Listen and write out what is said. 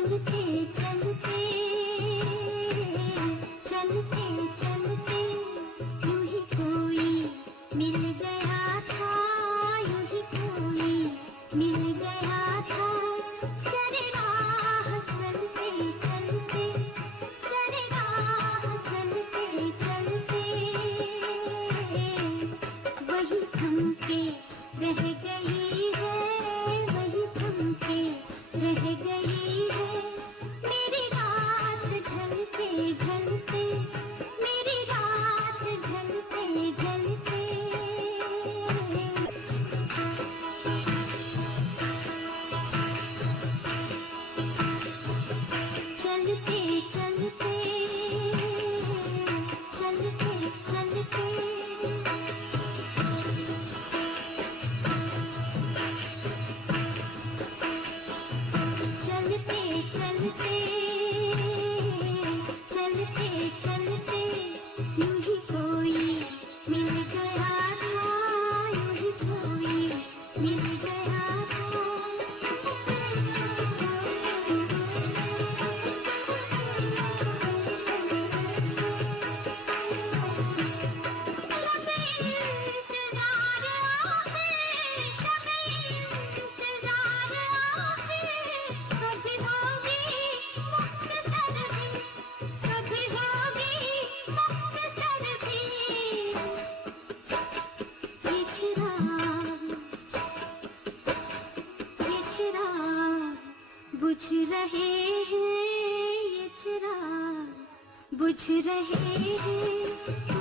चलते चलते चलते चलते यूं ही कोई मिल गया था, यूं ही कोई मिल गया था। सरे राह चलते चलते, सरे राह चलते चलते वही थम के रह गई है, वही थम के रह गई है। मेरी रात ढलते ढलते, मेरी रात ढलते ढलते। चलते चलते चलते चलते चलते चलते चलते यूं ही कोई मिल गया था, यूं ही कोई मिल गया था। शब इंतज़ार आखिर, शब इंतज़ार आखिर, कभी होगी मुख्तसर भी, कभी होगी मुख्तसर भी। ये चिराग बुझ रहे हैं, ये चिराग बुझ रहे हैं।